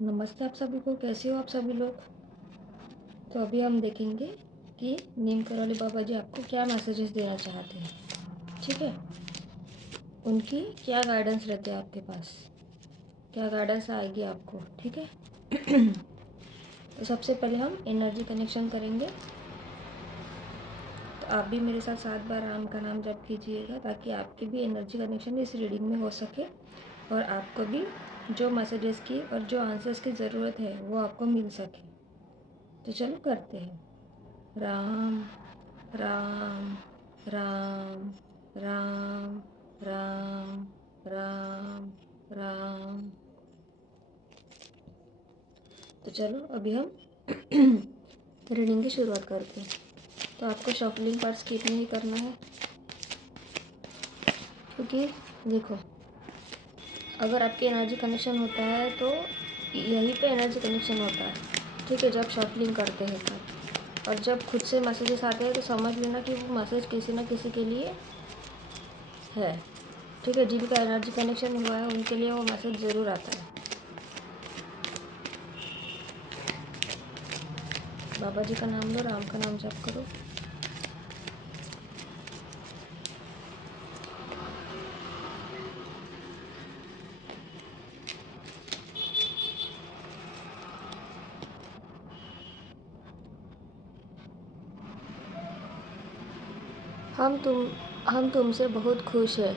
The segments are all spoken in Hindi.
नमस्ते आप सभी को, कैसे हो आप सभी लोग। तो अभी हम देखेंगे कि नीम करौली बाबा जी आपको क्या मैसेजेस देना चाहते हैं। ठीक है, उनकी क्या गाइडेंस रहते हैं आपके पास, क्या गाइडेंस आएगी आपको। ठीक है तो सबसे पहले हम एनर्जी कनेक्शन करेंगे। तो आप भी मेरे साथ 7 बार राम का नाम जप कीजिएगा ताकि आपकी भी एनर्जी कनेक्शन इस रीडिंग में हो सके और आपको भी जो मैसेजेस की और जो आंसर्स की ज़रूरत है वो आपको मिल सके। तो चलो करते हैं। राम राम राम राम राम राम राम। तो चलो अभी हम रीडिंग की शुरुआत करते हैं। तो आपको शफलिंग पार्ट स्किप नहीं करना है, क्योंकि देखो, अगर आपके एनर्जी कनेक्शन होता है तो यहीं पे एनर्जी कनेक्शन होता है। ठीक है, जब शफलिंग करते हैं तब, और जब खुद से मैसेजेस आते हैं तो समझ लेना कि वो मैसेज किसी न किसी के लिए है। ठीक है, जिनका एनर्जी कनेक्शन हुआ है उनके लिए वो मैसेज ज़रूर आता है। बाबा जी का नाम लो, राम का नाम जप करो। हम तुमसे बहुत खुश है।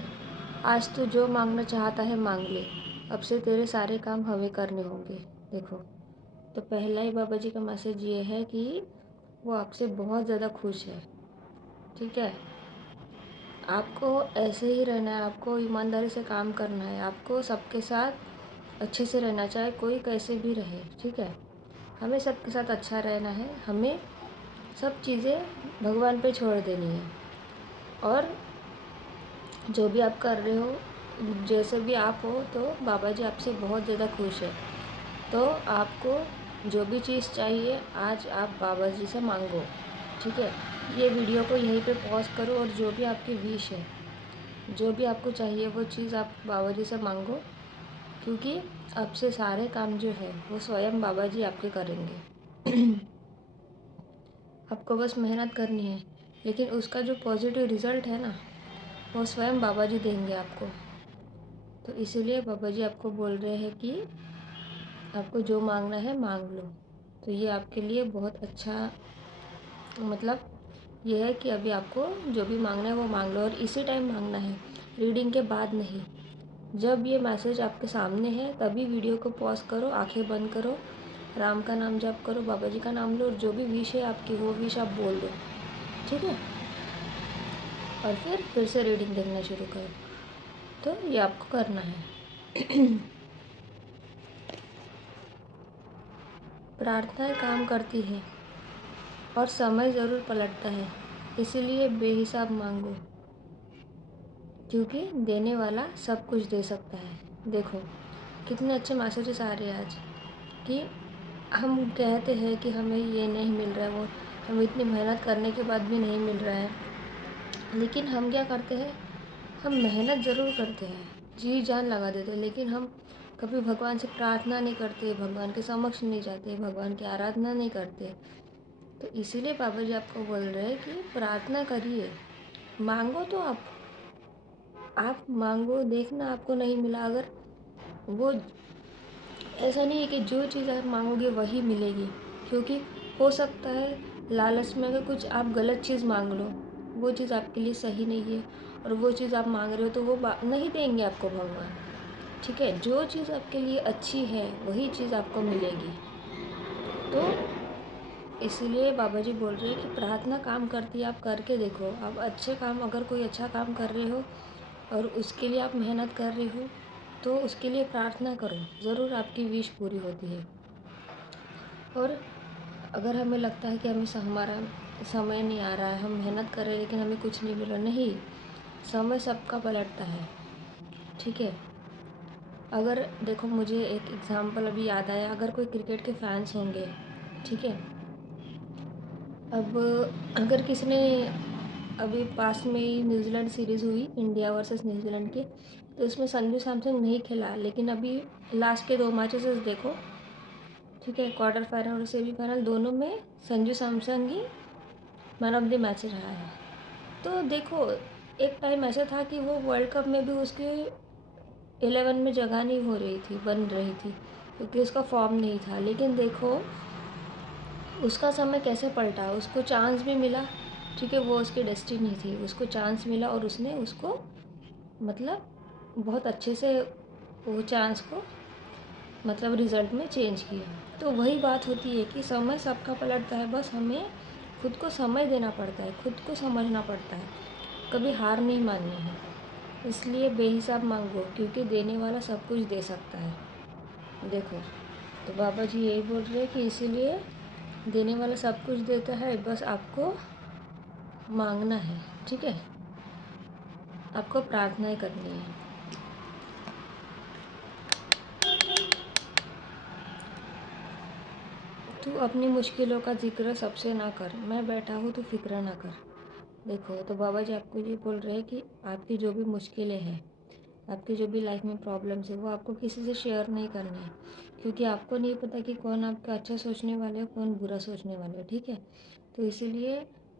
आज तू जो मांगना चाहता है मांग ले। अब से तेरे सारे काम हमें करने होंगे। देखो, तो पहला ही बाबा जी का मैसेज ये है कि वो आपसे बहुत ज़्यादा खुश है। ठीक है, आपको ऐसे ही रहना है, आपको ईमानदारी से काम करना है, आपको सबके साथ अच्छे से रहना, चाहे कोई कैसे भी रहे। ठीक है, हमें सबके साथ अच्छा रहना है, हमें सब चीज़ें भगवान पे छोड़ देनी है। और जो भी आप कर रहे हो, जैसे भी आप हो, तो बाबा जी आपसे बहुत ज़्यादा खुश है। तो आपको जो भी चीज़ चाहिए आज आप बाबा जी से मांगो। ठीक है, ये वीडियो को यहीं पे पॉज करो और जो भी आपकी विश है, जो भी आपको चाहिए वो चीज़ आप बाबा जी से मांगो, क्योंकि अब से सारे काम जो है वो स्वयं बाबा जी आपके करेंगे। आपको बस मेहनत करनी है, लेकिन उसका जो पॉजिटिव रिज़ल्ट है ना, वो स्वयं बाबा जी देंगे आपको। तो इसीलिए बाबा जी आपको बोल रहे हैं कि आपको जो मांगना है मांग लो। तो ये आपके लिए बहुत अच्छा, मतलब ये है कि अभी आपको जो भी मांगना है वो मांग लो, और इसी टाइम मांगना है, रीडिंग के बाद नहीं। जब ये मैसेज आपके सामने है तभी वीडियो को पॉज करो, आंखें बंद करो, राम का नाम जप करो, बाबा जी का नाम लो, और जो भी विश है आपकी वो विश आप बोल दो। ठीक है, और फिर से रीडिंग देखना शुरू करो। तो ये आपको करना है। प्रार्थनाएं काम करती है और समय ज़रूर पलटता है, इसीलिए बेहिसाब मांगो, क्योंकि देने वाला सब कुछ दे सकता है। देखो कितने अच्छे मैसेजेस आ रहे हैं आज, कि हम कहते हैं कि हमें ये नहीं मिल रहा है, वो हम इतनी मेहनत करने के बाद भी नहीं मिल रहा है, लेकिन हम क्या करते हैं, हम मेहनत ज़रूर करते हैं, जी जान लगा देते हैं, लेकिन हम कभी भगवान से प्रार्थना नहीं करते, भगवान के समक्ष नहीं जाते, भगवान की आराधना नहीं करते। तो इसीलिए बाबा जी आपको बोल रहे हैं कि प्रार्थना करिए, मांगो। तो आप मांगो, देखना आपको नहीं मिला, अगर वो ऐसा नहीं है कि जो चीज़ आप मांगोगे वही मिलेगी, क्योंकि हो सकता है लालच में अगर कुछ आप गलत चीज़ मांग लो, वो चीज़ आपके लिए सही नहीं है, और वो चीज़ आप मांग रहे हो तो वो नहीं देंगे आपको भगवान। ठीक है, जो चीज़ आपके लिए अच्छी है वही चीज़ आपको मिलेगी। तो इसीलिए बाबा जी बोल रहे हैं कि प्रार्थना काम करती है, आप करके देखो। आप अच्छे काम, अगर कोई अच्छा काम कर रहे हो और उसके लिए आप मेहनत कर रहे हो, तो उसके लिए प्रार्थना करो, ज़रूर आपकी विश पूरी होती है। और अगर हमें लगता है कि हमारा समय नहीं आ रहा है, हम मेहनत कर रहे हैं लेकिन हमें कुछ नहीं मिल रहा, नहीं, समय सबका पलटता है। ठीक है, अगर देखो, मुझे एक एग्ज़ाम्पल अभी याद आया, अगर कोई क्रिकेट के फैंस होंगे, ठीक है, अब अगर किसी ने, अभी पास में ही न्यूज़ीलैंड सीरीज़ हुई, इंडिया वर्सेस न्यूज़ीलैंड की, तो इसमें संजू सैमसन नहीं खेला, लेकिन अभी लास्ट के 2 मैचेस देखो, ठीक है। क्वार्टर फाइनल और सेमीफाइनल दोनों में संजू सैमसन ही मैन ऑफ द मैच रहा है। तो देखो, एक टाइम ऐसा था कि वो वर्ल्ड कप में भी उसके 11 में जगह नहीं हो रही थी, बन रही थी, क्योंकि उसका फॉर्म नहीं था। लेकिन देखो उसका समय कैसे पलटा, उसको चांस भी मिला। ठीक है, वो उसकी डेस्टिनी थी, उसको चांस मिला और उसने उसको मतलब बहुत अच्छे से वो चांस को मतलब रिज़ल्ट में चेंज किया। तो वही बात होती है कि समय सबका पलटता है, बस हमें खुद को समय देना पड़ता है, खुद को समझना पड़ता है, कभी हार नहीं माननी है। इसलिए बेहिसाब मांगो, क्योंकि देने वाला सब कुछ दे सकता है। देखो, तो बाबा जी यही बोल रहे हैं कि इसीलिए देने वाला सब कुछ देता है, बस आपको मांगना है। ठीक है, आपको प्रार्थनाएं करनी है। तू अपनी मुश्किलों का जिक्र सबसे ना कर, मैं बैठा हूँ तो फिक्र ना कर। देखो, तो बाबा जी आपको ये बोल रहे हैं कि आपकी जो भी मुश्किलें हैं, आपकी जो भी लाइफ में प्रॉब्लम्स है, वो आपको किसी से शेयर नहीं करनी है, क्योंकि आपको नहीं पता कि कौन आपका अच्छा सोचने वाला है, कौन बुरा सोचने वाला है। ठीक है, तो इसीलिए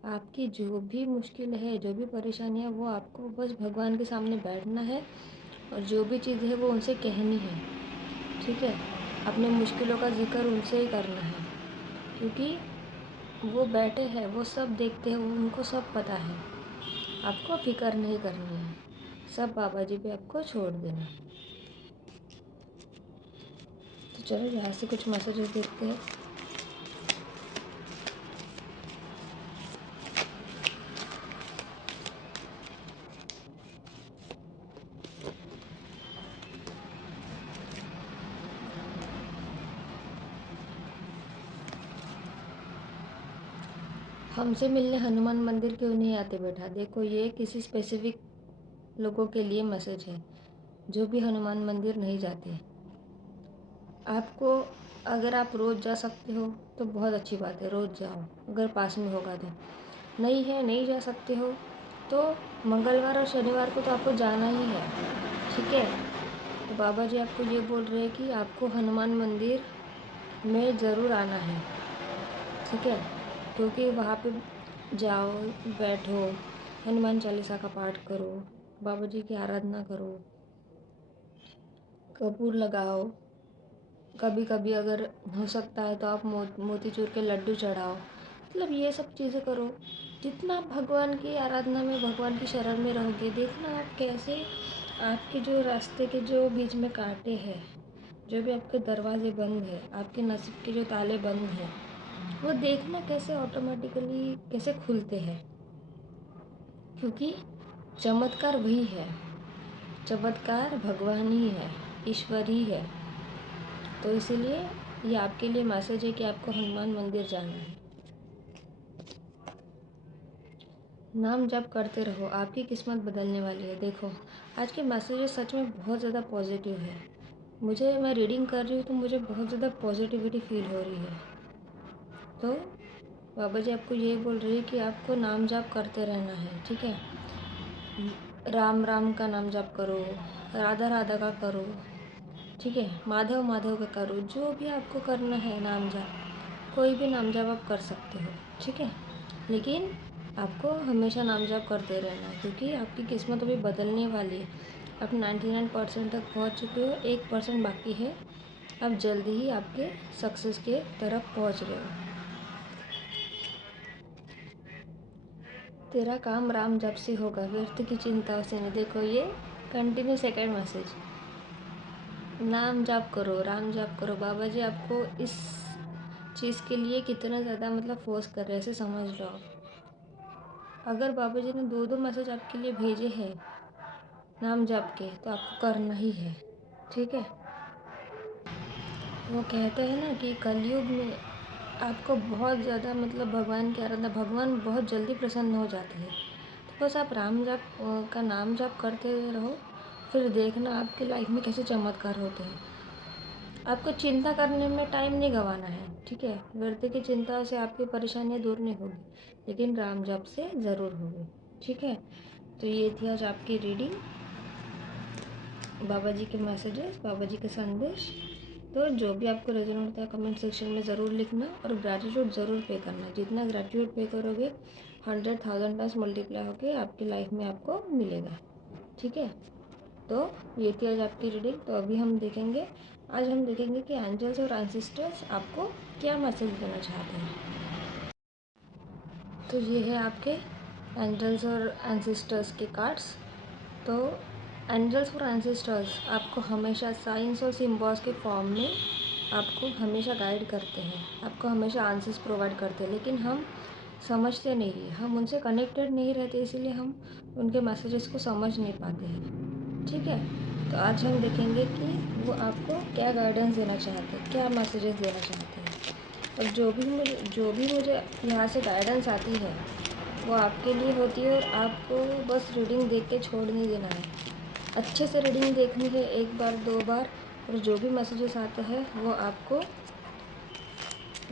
आपकी जो भी मुश्किल है, जो भी परेशानी है, वो आपको बस भगवान के सामने बैठना है और जो भी चीज़ है वो उनसे कहनी है। ठीक है, अपने मुश्किलों का जिक्र उनसे ही करना है, क्योंकि वो बैठे हैं, वो सब देखते हैं, उनको सब पता है। आपको फिक्र नहीं करनी है, सब बाबा जी पे आपको छोड़ देना है। तो चलो यहाँ से कुछ मैसेजेस देखते हैं। हमसे मिलने हनुमान मंदिर क्यों नहीं आते बेटा? देखो, ये किसी स्पेसिफिक लोगों के लिए मैसेज है जो भी हनुमान मंदिर नहीं जाते। आपको अगर आप रोज़ जा सकते हो तो बहुत अच्छी बात है, रोज़ जाओ अगर पास में होगा तो। नहीं है, नहीं जा सकते हो तो मंगलवार और शनिवार को तो आपको जाना ही है। ठीक है, तो बाबा जी आपको ये बोल रहे हैं कि आपको हनुमान मंदिर में ज़रूर आना है। ठीक है, क्योंकि वहाँ पे जाओ, बैठो, हनुमान चालीसा का पाठ करो, बाबा जी की आराधना करो, कपूर लगाओ, कभी कभी अगर हो सकता है तो आप मोतीचूर के लड्डू चढ़ाओ। मतलब ये सब चीज़ें करो। जितना आप भगवान की आराधना में, भगवान की शरण में रहोगे, देखना आप कैसे आपके जो रास्ते के जो बीच में कांटे हैं, जो भी आपके दरवाजे बंद है, आपके नसीब के जो ताले बंद हैं, वो देखना कैसे ऑटोमेटिकली कैसे खुलते हैं। क्योंकि चमत्कार वही है, चमत्कार भगवान ही है, ईश्वर ही है। तो इसीलिए ये आपके लिए मैसेज है कि आपको हनुमान मंदिर जाना है। नाम जप करते रहो, आपकी किस्मत बदलने वाली है। देखो, आज के मैसेजेस सच में बहुत ज़्यादा पॉजिटिव है। मैं रीडिंग कर रही हूँ तो मुझे बहुत ज़्यादा पॉजिटिविटी फील हो रही है। तो बाबा जी आपको यही बोल रही है कि आपको नाम जप करते रहना है। ठीक है, राम राम का नाम जप करो, राधा राधा का करो। ठीक है, माधव माधव का करो, जो भी आपको करना है नाम जाप, कोई भी नाम जाप आप कर सकते हो। ठीक है, लेकिन आपको हमेशा नाम जाप करते रहना है, क्योंकि आपकी किस्मत अभी बदलने वाली है। आप 99% तक पहुंच चुके हो, 1% बाकी है। आप जल्दी ही आपके सक्सेस के तरफ पहुंच रहे हो। तेरा काम राम जप से होगा, व्यर्थ की चिंताओं से नहीं। देखो, ये कंटिन्यू सेकंड मैसेज, नाम जाप करो, राम जाप करो। बाबा जी आपको इस चीज़ के लिए कितना ज़्यादा मतलब फोर्स कर रहे हैं, ऐसे समझ लो आप। अगर बाबा जी ने दो दो मैसेज आपके लिए भेजे हैं नाम जाप के, तो आपको करना ही है। ठीक है, वो कहते हैं ना कि कलयुग में आपको बहुत ज़्यादा मतलब भगवान की आराधना, भगवान बहुत जल्दी प्रसन्न हो जाते हैं। तो बस आप राम जाप का नाम जाप करते रहो, फिर देखना आपकी लाइफ में कैसे चमत्कार होते हैं। आपको चिंता करने में टाइम नहीं गंवाना है। ठीक है, व्यर्थ की चिंताओं से आपकी परेशानियां दूर नहीं होगी, लेकिन राम जप से ज़रूर होगी। ठीक है, तो ये थी आज आपकी रीडिंग, बाबा जी के मैसेजेस, बाबा जी के संदेश। तो जो भी आपको रेजोनेट होता है कमेंट सेक्शन में ज़रूर लिखना और ग्रैटिट्यूड ज़रूर पे करना। जितना ग्रैटिट्यूड पे करोगे 100,000 टाइम्स मल्टीप्लाई होकर आपकी लाइफ में आपको मिलेगा। ठीक है, तो ये थी आज आपकी रीडिंग। तो अभी हम देखेंगे, आज हम देखेंगे कि एंजल्स और एंसेस्टर्स आपको क्या मैसेज देना चाहते हैं। तो ये है आपके एंजल्स और एंसेस्टर्स के कार्ड्स। तो एंजल्स और एंसेस्टर्स आपको हमेशा साइंस और सिम्बॉल्स के फॉर्म में आपको हमेशा गाइड करते हैं, आपको हमेशा आंसर्स प्रोवाइड करते हैं, लेकिन हम समझते नहीं हैं, हम उनसे कनेक्टेड नहीं रहते, इसीलिए हम उनके मैसेजेस को समझ नहीं पाते हैं। ठीक है, तो आज हम देखेंगे कि वो आपको क्या गाइडेंस देना चाहते हैं, क्या मैसेजेस देना चाहते हैं। और जो भी मुझे यहाँ से गाइडेंस आती है वो आपके लिए होती है, और आपको बस रीडिंग देख के छोड़ नहीं देना है, अच्छे से रीडिंग देखनी है 1 बार 2 बार। और जो भी मैसेजेस आते हैं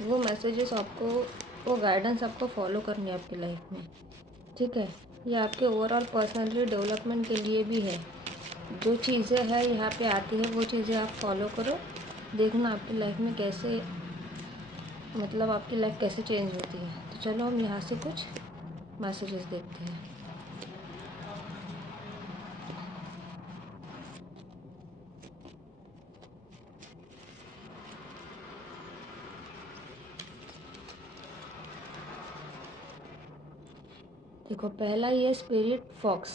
वो मैसेजेस आपको, वो गाइडेंस आपको फॉलो करनी है आपकी लाइफ में। ठीक है, ये आपके ओवरऑल पर्सनली डेवलपमेंट के लिए भी है। जो चीज़ें हैं यहाँ पे आती है वो चीज़ें आप फॉलो करो, देखना आपकी लाइफ में कैसे, मतलब आपकी लाइफ कैसे चेंज होती है। तो चलो हम यहाँ से कुछ मैसेजेस देखते हैं। देखो, पहला ये spirit fox,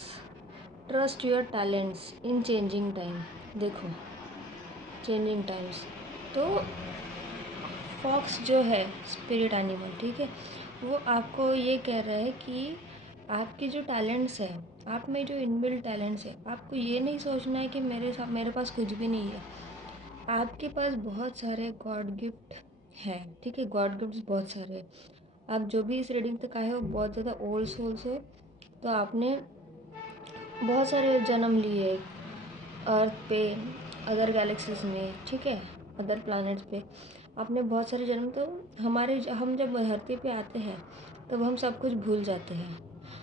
trust your talents in changing time. देखो, चेंजिंग टाइम्स, तो फॉक्स जो है स्पिरिट एनिमल, ठीक है, वो आपको ये कह रहा है कि आपके जो टैलेंट्स हैं, आप में जो इनबिल्ट टैलेंट्स है, आपको ये नहीं सोचना है कि मेरे पास कुछ भी नहीं है। आपके पास बहुत सारे गॉड गिफ्ट हैं। ठीक है, गॉड गिफ्ट बहुत सारे हैं। आप जो भी इस रीडिंग तक आए हो बहुत ज़्यादा ओल्ड सोल्स हो, तो आपने बहुत सारे जन्म लिए अर्थ पे, अदर गैलेक्सीज में, ठीक है, अदर प्लैनेट्स पे आपने बहुत सारे जन्म। तो हम जब धरती पे आते हैं तब हम सब कुछ भूल जाते हैं,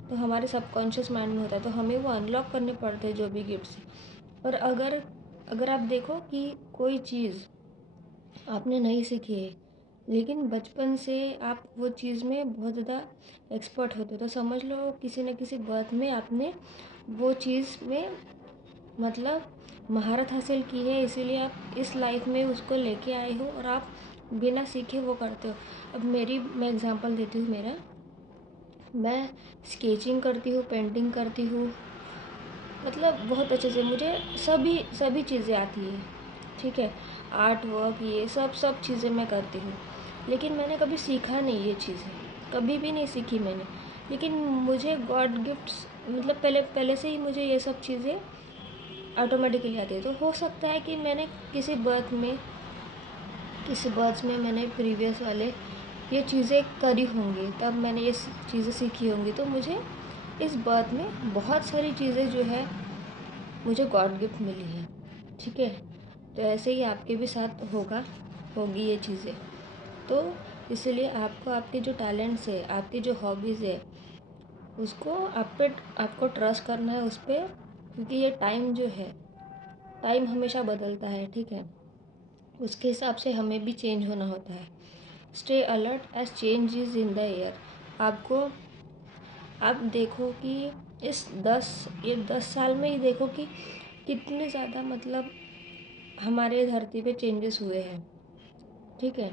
तो हमारे सबकॉन्शियस माइंड में होता है, तो हमें वो अनलॉक करने पड़ते हैं जो भी गिफ्ट्स। और अगर आप देखो कि कोई चीज़ आपने नहीं सीखी है, लेकिन बचपन से आप वो चीज़ में बहुत ज़्यादा एक्सपर्ट होते हो, तो समझ लो किसी न किसी बर्थ में आपने वो चीज़ में मतलब महारत हासिल की है, इसीलिए आप इस लाइफ में उसको लेके आए हो और आप बिना सीखे वो करते हो। अब मैं एग्ज़ाम्पल देती हूँ मेरा। मैं स्केचिंग करती हूँ, पेंटिंग करती हूँ, मतलब बहुत अच्छे से मुझे सभी चीज़ें आती है। ठीक है, आर्ट वर्क ये सब चीज़ें मैं करती हूँ, लेकिन मैंने कभी सीखा नहीं ये चीज़ें, कभी भी नहीं सीखी मैंने। लेकिन मुझे गॉड गिफ्ट्स, मतलब पहले पहले से ही मुझे ये सब चीज़ें ऑटोमेटिकली आती है। तो हो सकता है कि मैंने किसी बर्थ में मैंने प्रीवियस वाले ये चीज़ें करी होंगी, तब मैंने ये चीज़ें सीखी होंगी, तो मुझे इस बर्थ में बहुत सारी चीज़ें जो है मुझे गॉड गिफ्ट मिली है। ठीक है, तो ऐसे ही आपके भी साथ होगी ये चीज़ें। तो इसलिए आपको आपके जो टैलेंट्स है, आपकी जो हॉबीज़ है, उसको आपको ट्रस्ट करना है उस पर, क्योंकि ये टाइम जो है, टाइम हमेशा बदलता है। ठीक है, उसके हिसाब से हमें भी चेंज होना होता है। Stay alert as change is in the air. आप देखो कि ये 10 साल में ही देखो कि कितने ज़्यादा, मतलब हमारे धरती पे चेंजेस हुए हैं। ठीक है,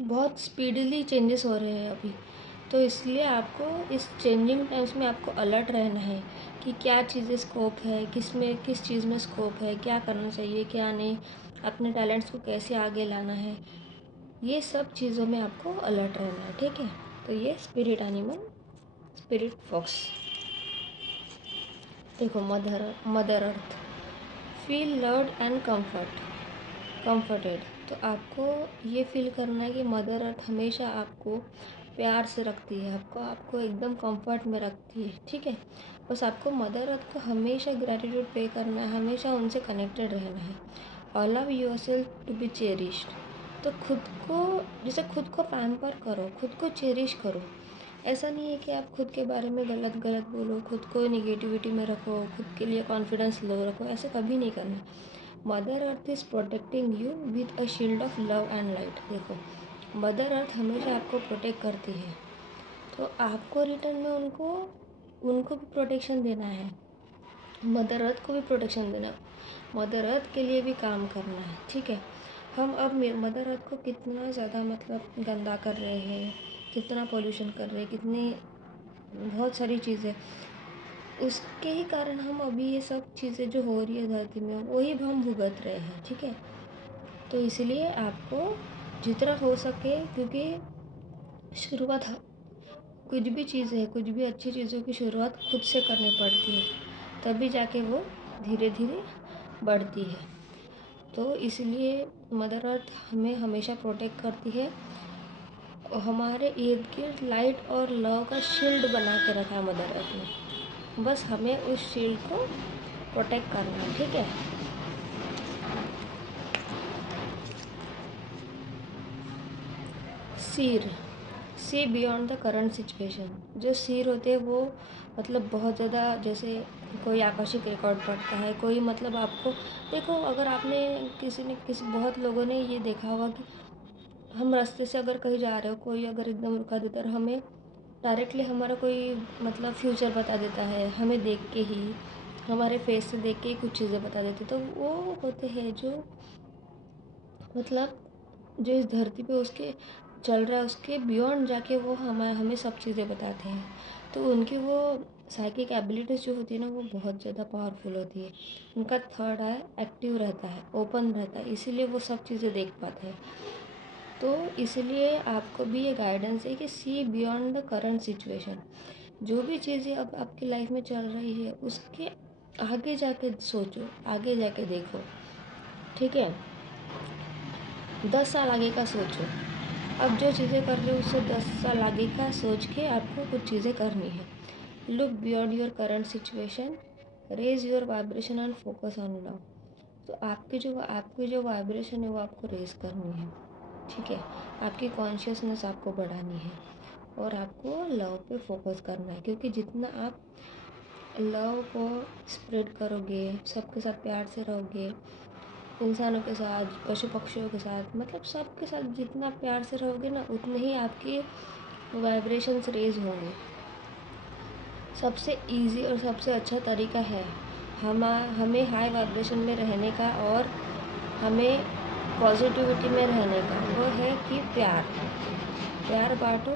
बहुत स्पीडली चेंजेस हो रहे हैं अभी, तो इसलिए आपको इस चेंजिंग टाइम्स में आपको अलर्ट रहना है कि क्या चीज़ें स्कोप है, किस चीज़ में स्कोप है, क्या करना चाहिए क्या नहीं, अपने टैलेंट्स को कैसे आगे लाना है, ये सब चीज़ों में आपको अलर्ट रहना है। ठीक है, तो ये स्पिरिट एनिमल, स्पिरिट फॉक्स। देखो, mother earth, feel loved and comforted. तो आपको ये फील करना है कि मदर अर्थ हमेशा आपको प्यार से रखती है, आपको एकदम कंफर्ट में रखती है। ठीक है, बस आपको मदर अर्थ को हमेशा ग्रैटिट्यूड पे करना है, हमेशा उनसे कनेक्टेड रहना है। Allow yourself to be cherished. तो खुद को पैम्पर करो, खुद को चेरिश करो। ऐसा नहीं है कि आप खुद के बारे में गलत बोलो, खुद को निगेटिविटी में रखो, खुद के लिए कॉन्फिडेंस लो रखो, ऐसे कभी नहीं करना। Mother earth is protecting you with a shield of love and light. देखो, मदर अर्थ हमेशा आपको प्रोटेक्ट करती है, तो आपको रिटर्न में उनको भी प्रोटेक्शन देना है, मदर अर्थ को भी प्रोटेक्शन देना है, मदर अर्थ के लिए भी काम करना है। ठीक है, हम अब मदर अर्थ को कितना ज़्यादा मतलब गंदा कर रहे हैं, कितना पोल्यूशन कर रहे हैं, कितनी बहुत सारी चीज़ें, उसके ही कारण हम अभी ये सब चीज़ें जो हो रही है धरती में वही हम भुगत रहे हैं। ठीक है, तो इसलिए आपको जितना हो सके, क्योंकि शुरुआत कुछ भी चीज़ है, कुछ भी अच्छी चीज़ों की शुरुआत खुद से करनी पड़ती है, तभी जाके वो धीरे धीरे बढ़ती है। तो इसलिए मदर अर्थ हमें हमेशा प्रोटेक्ट करती है, हमारे इर्द गिर्द लाइट और लव का शील्ड बना के रखा है मदर अर्थ ने, बस हमें उस शील्ड को प्रोटेक्ट करना है। ठीक है, सीर, see beyond the current situation. जो सीर होते हैं वो मतलब बहुत ज़्यादा, जैसे कोई आकाशिक रिकॉर्ड पढ़ता है, कोई मतलब आपको देखो, अगर आपने किसी बहुत लोगों ने ये देखा होगा कि हम रास्ते से अगर कहीं जा रहे हो, कोई अगर एकदम रुका देता है और हमें डायरेक्टली हमारा कोई मतलब फ्यूचर बता देता है, हमें देख के ही, हमारे फेस से देख के ही कुछ चीज़ें बता देते, तो वो होते हैं जो मतलब जो इस धरती पे उसके चल रहा है, उसके बियॉन्ड जाके वो हमें सब चीज़ें बताते हैं। तो उनकी वो साइकिक एबिलिटीज़ जो होती है ना, वो बहुत ज़्यादा पावरफुल होती है। उनका थर्ड आई एक्टिव रहता है, ओपन रहता है, इसीलिए वो सब चीज़ें देख पाते हैं। तो इसलिए आपको भी ये गाइडेंस है कि see beyond the current situation. जो भी चीज़ें अब आपकी लाइफ में चल रही है उसके आगे जाके सोचो, आगे जाके देखो। ठीक है, 10 साल आगे का सोचो। अब जो चीज़ें कर रहे हो उससे 10 साल आगे का सोच के आपको कुछ चीज़ें करनी है। Look beyond your current situation, raise your vibration and focus on love. तो आपकी जो वाइब्रेशन है वो आपको रेज करनी है। ठीक है, आपकी कॉन्शियसनेस आपको बढ़ानी है और आपको लव पे फोकस करना है, क्योंकि जितना आप लव को स्प्रेड करोगे, सबके साथ प्यार से रहोगे, इंसानों के साथ, पशु पक्षियों के साथ, मतलब सबके साथ जितना प्यार से रहोगे ना, उतने ही आपके वाइब्रेशंस रेज होंगे। सबसे इजी और सबसे अच्छा तरीका है हमें हाई वाइब्रेशन में रहने का और हमें पॉजिटिविटी में रहने का, वो है कि प्यार बांटो,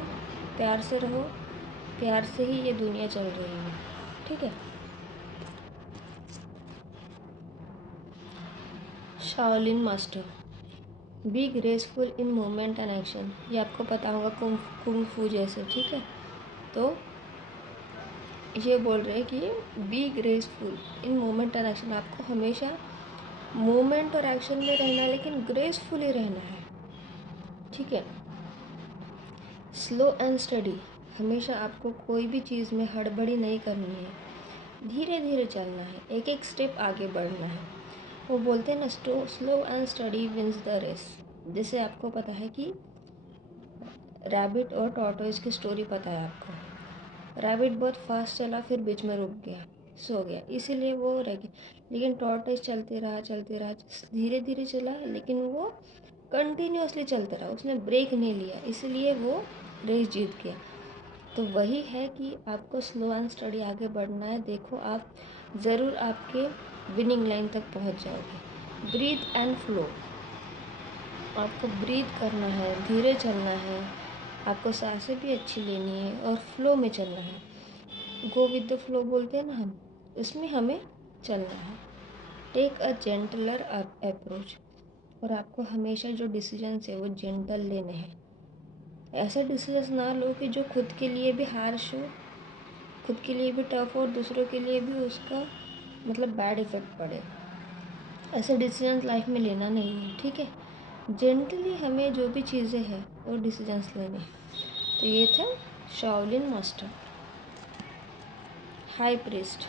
प्यार से रहो, प्यार से ही ये दुनिया चल रही है। ठीक है, Shaolin master, be graceful in movement and action. ये आपको पता होगा कुंग फू जैसे। ठीक है, तो ये बोल रहे हैं कि be graceful in movement and action. आपको हमेशा मूवमेंट और एक्शन में रहना है, लेकिन ग्रेसफुली रहना है। ठीक है, स्लो एंड स्टडी। हमेशा आपको कोई भी चीज़ में हड़बड़ी नहीं करनी है, धीरे धीरे चलना है, एक एक स्टेप आगे बढ़ना है। वो बोलते हैं ना, slow and steady wins the race. जैसे आपको पता है कि रैबिट और टॉर्टोइस की स्टोरी पता है आपको। रैबिट बहुत फास्ट चला, फिर बीच में रुक गया, सो गया, इसीलिए वो रह गया। लेकिन टॉर्टोइस चलते रहा, धीरे धीरे चला, लेकिन वो कंटिन्यूअसली चलता रहा, उसने ब्रेक नहीं लिया, इसलिए वो रेस जीत गया। तो वही है कि आपको स्लो एंड स्टडी आगे बढ़ना है। देखो, आप ज़रूर आपके विनिंग लाइन तक पहुंच जाओगे। ब्रीथ एंड फ्लो, आपको ब्रीथ करना है, धीरे चलना है, आपको सांसें भी अच्छी लेनी है और फ्लो में चलना है। गो विद द फ्लो बोलते हैं ना हम, इसमें हमें चलना है। टेक अ जेंटलर अप्रोच, और आपको हमेशा जो डिसीजंस है वो जेंटल लेने हैं। ऐसे डिसीजंस ना लो कि जो खुद के लिए भी हार्श हो, खुद के लिए भी टफ हो और दूसरों के लिए भी उसका मतलब बैड इफ़ेक्ट पड़े। ऐसे डिसीजंस लाइफ में लेना नहीं है। ठीक है, जेंटली हमें जो भी चीज़ें हैं वो डिसीजंस लेने हैं। तो ये था Shaolin master. High priest,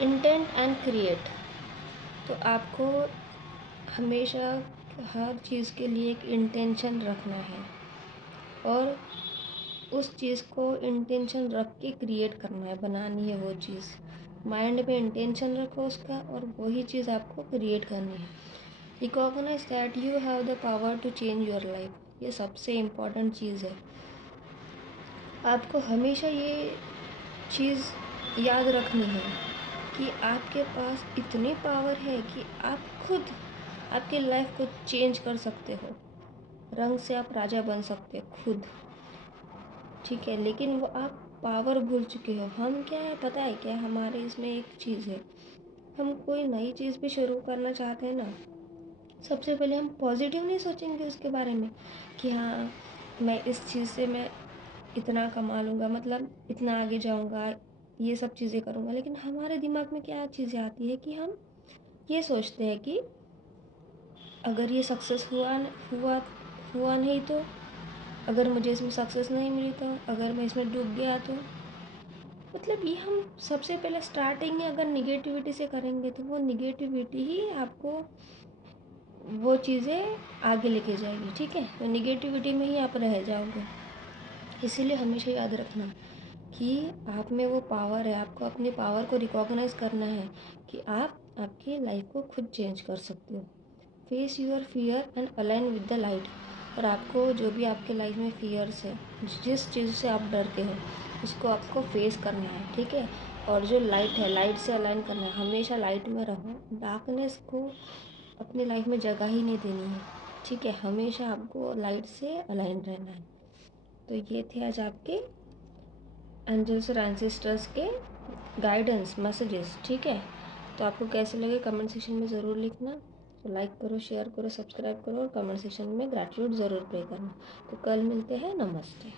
intent and create. तो आपको हमेशा हर चीज़ के लिए एक इंटेंशन रखना है और उस चीज़ को इंटेंशन रख के क्रिएट करना है, बनानी है वो चीज़। माइंड में इंटेंशन रखो उसका और वही चीज़ आपको क्रिएट करनी है। Recognise that you have the power to change your life, ये सबसे इम्पॉर्टेंट चीज़ है। आपको हमेशा ये चीज़ याद रखनी है कि आपके पास इतनी पावर है कि आप खुद आपकी लाइफ को चेंज कर सकते हो। रंग से आप राजा बन सकते हो खुद, ठीक है, लेकिन वो आप पावर भूल चुके हो। हम क्या है पता है क्या, हमारे इसमें एक चीज़ है, हम कोई नई चीज़ भी शुरू करना चाहते हैं ना, सबसे पहले हम पॉजिटिव नहीं सोचेंगे उसके बारे में कि हाँ मैं इस चीज़ से मैं इतना कमा लूँगा, मतलब इतना आगे जाऊँगा, ये सब चीज़ें करूँगा। लेकिन हमारे दिमाग में क्या चीज़ें आती है कि हम ये सोचते हैं कि अगर ये सक्सेस हुआ हुआ नहीं तो, अगर मुझे इसमें सक्सेस नहीं मिली तो, अगर मैं इसमें डूब गया तो, मतलब ये हम सबसे पहले स्टार्टिंग अगर निगेटिविटी से करेंगे तो वो निगेटिविटी ही आपको वो चीज़ें आगे लेके जाएगी, ठीक है। तो निगेटिविटी में ही आप रह जाओगे। इसीलिए हमेशा याद रखना कि आप में वो पावर है, आपको अपनी पावर को रिकॉग्नाइज करना है कि आप आपकी लाइफ को खुद चेंज कर सकते हो। Face your fear and align with the light. और आपको जो भी आपके लाइफ में फियर्स है, जिस चीज़ से आप डरते हो, उसको आपको फेस करना है, ठीक है। और जो लाइट है, लाइट से अलाइन करना है, हमेशा लाइट में रहो, डार्कनेस को अपनी लाइफ में जगह ही नहीं देनी है, ठीक है। हमेशा आपको लाइट से अलाइन रहना है। तो ये थे आज आपके एंजल्स और एंसेस्टर्स के गाइडेंस मैसेजेस, ठीक है। तो आपको कैसे लगे कमेंट सेक्शन में ज़रूर लिखना। तो लाइक करो, शेयर करो, सब्सक्राइब करो और कमेंट सेक्शन में ग्रैटिट्यूड ज़रूर प्रे करना। तो कल मिलते हैं, नमस्ते।